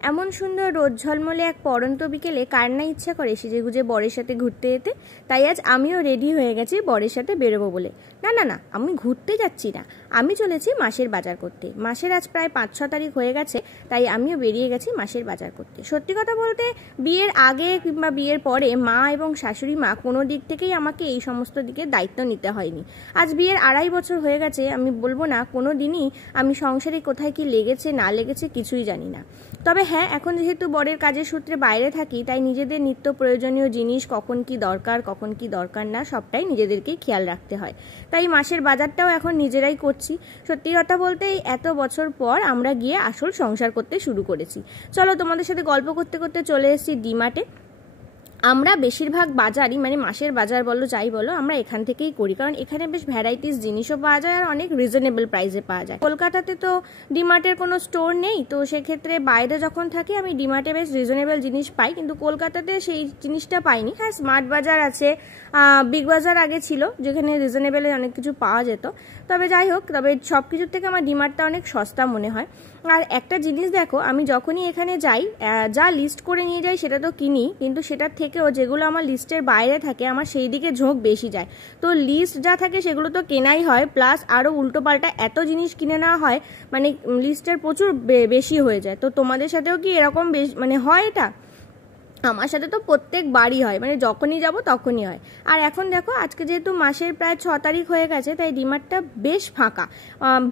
এমন সুন্দর রোদ ঝলমলে এক পড়ন্ত বিকেলে কার না ইচ্ছা করে সেজেগুজে বরের সাথে ঘুরতে যেতে। তাই আজ আমিও রেডি হয়ে গেছি বরের সাথে বেরোবো বলে। না না না, আমি ঘুরতে যাচ্ছি না, আমি চলেছি মাসের বাজার করতে। মাসের আজ প্রায় 5-6 তারিখ হয়ে গেছে, তাই আমিও বেরিয়ে গেছি মাসের বাজার করতে। সত্যি কথা বলতে বিয়ের আগে কিংবা বিয়ের পরে মা এবং শাশুড়ি মা কোনো দিক থেকেই আমাকে এই সমস্ত দিকে দায়িত্ব নিতে হয়নি। আজ বিয়ের 2.5 বছর হয়ে গেছে, আমি বলবো না কোনো দিনই আমি সংসারে কোথায় কি লেগেছে না লেগেছে কিছুই জানি না। তবে হ্যাঁ, এখন যেহেতু বরের কাজের সূত্রে বাইরে থাকি, তাই নিজেদের নিত্য প্রয়োজনীয় জিনিস কখন কি দরকার কখন কি দরকার না সবটাই নিজেদেরকেই খেয়াল রাখতে হয়। তাই মাসের বাজারটাও এখন নিজেরাই করছি। সত্যি কথা বলতে এই এত বছর পর আমরা গিয়ে আসল সংসার করতে শুরু করেছি। চলো তোমাদের সাথে গল্প করতে করতে চলে এসেছি ডিমার্টে। আমরা বেশিরভাগ বাজারই মানে মাসের বাজার বলো যাই বলো আমরা এখান থেকেই করি, কারণ এখানে বেশ ভ্যারাইটিস জিনিসও পাওয়া যায় আর অনেক রিজনেবল প্রাইসে পাওয়া যায়। কলকাতাতে তো ডিমার্টের কোনো স্টোর নেই, তো সেক্ষেত্রে বাইরে যখন থাকি আমি ডিমার্টে বেশ রিজনেবল জিনিস পাই, কিন্তু কলকাতাতে সেই জিনিসটা পাইনি। হ্যাঁ, স্মার্ট বাজার আছে, বিগ বাজার আগে ছিল যেখানে রিজনেবলে অনেক কিছু পাওয়া যেত। তবে যাই হোক, তবে সব কিছুর থেকে আমার ডিমার্টটা অনেক সস্তা মনে হয়। আর একটা জিনিস দেখো, আমি যখনই এখানে যাই যা লিস্ট করে নিয়ে যাই সেটা তো কিনি, কিন্তু সেটার থেকেও যেগুলো আমার লিস্টের বাইরে থাকে আমার সেই দিকে ঝোঁক বেশি যায়। তো লিস্ট যা থাকে সেগুলো তো কেনাই হয়, প্লাস আরও উল্টোপাল্টা এত জিনিস কিনে নেওয়া হয়, মানে লিস্টের প্রচুর বেশি হয়ে যায়। তো তোমাদের সাথেও কি এরকম মানে হয় এটা? আমার সাথে তো প্রত্যেকবারই হয়, মানে যখনই যাব তখনই হয়। আর এখন দেখো, আজকে যেহেতু মাসের প্রায় 6 তারিখ হয়ে গেছে, তাই ডিমার্টটা বেশ ফাঁকা,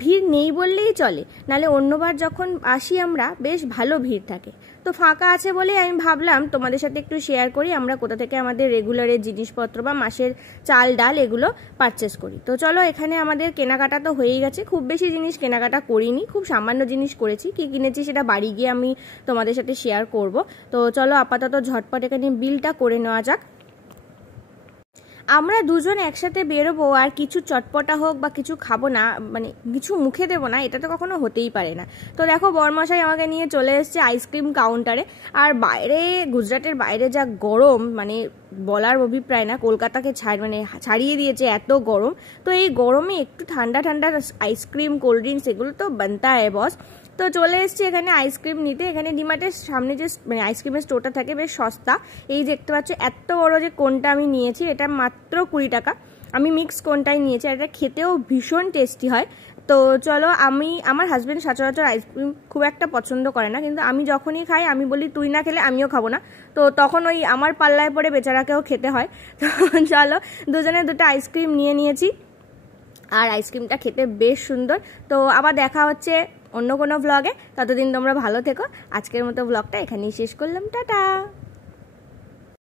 ভিড় নেই বললেই চলে। নালে অন্যবার যখন আসি আমরা বেশ ভালো ভিড় থাকে। তো ফাঁকা আছে বলে আমি ভাবলাম তোমাদের সাথে একটু শেয়ার করি আমরা কোথা থেকে আমাদের রেগুলারের জিনিসপত্র বা মাসের চাল ডাল এগুলো পারচেস করি। তো চলো, এখানে আমাদের কেনাকাটা তো হয়েই গেছে। খুব বেশি জিনিস কেনাকাটা করিনি, খুব সামান্য জিনিস করেছি। কি কিনেছি সেটা বাড়ি গিয়ে আমি তোমাদের সাথে শেয়ার করব। তো চলো আপাতত ঝটপট এখানে বিলটা করে নেওয়া যাক। আমরা দুজন একসাথে বেরোবো আর কিছু চটপটা হোক বা কিছু খাবো না, মানে কিছু মুখে দেবো না, এটা তো কখনো হতেই পারে না। তো দেখো, বরমশাই আমাকে নিয়ে চলে এসেছে আইসক্রিম কাউন্টারে। আর বাইরে, গুজরাটের বাইরে যা গরম, মানে বলার অভিপ্রায় না, কলকাতাকে ছাড়িয়ে দিয়েছে এত গরম। তো এই গরমে একটু ঠান্ডা ঠান্ডা আইসক্রিম, কোল্ড ড্রিঙ্কস এগুলো তো বানতা হয় বস। তো চলে এসেছি এখানে আইসক্রিম নিতে। এখানে ডিমার্টের সামনে যে মানে আইসক্রিমের স্টোরটা থাকে বেশ সস্তা। এই দেখতে পাচ্ছ এত বড় যে কোনটা আমি নিয়েছি, এটা মাত্র 20 টাকা। আমি মিক্স কোনটাই নিয়েছি, আর এটা খেতেও ভীষণ টেস্টি হয়। তো চলো, আমার হাজব্যান্ড সচরাচর আইসক্রিম খুব একটা পছন্দ করে না, কিন্তু আমি যখনই খাই আমি বলি তুই না খেলে আমিও খাবো না। তো তখন ওই আমার পাল্লায় পড়ে বেচারাকেও খেতে হয়। তো চলো, দুজনে দুটো আইসক্রিম নিয়ে নিয়েছি, আর আইসক্রিমটা খেতে বেশ সুন্দর। তো আবার দেখা হচ্ছে অন্য কোনো ব্লগে, ততদিন তোমরা ভালো থেকো। আজকের মতো ব্লগটা এখানেই শেষ করলাম, টাটা।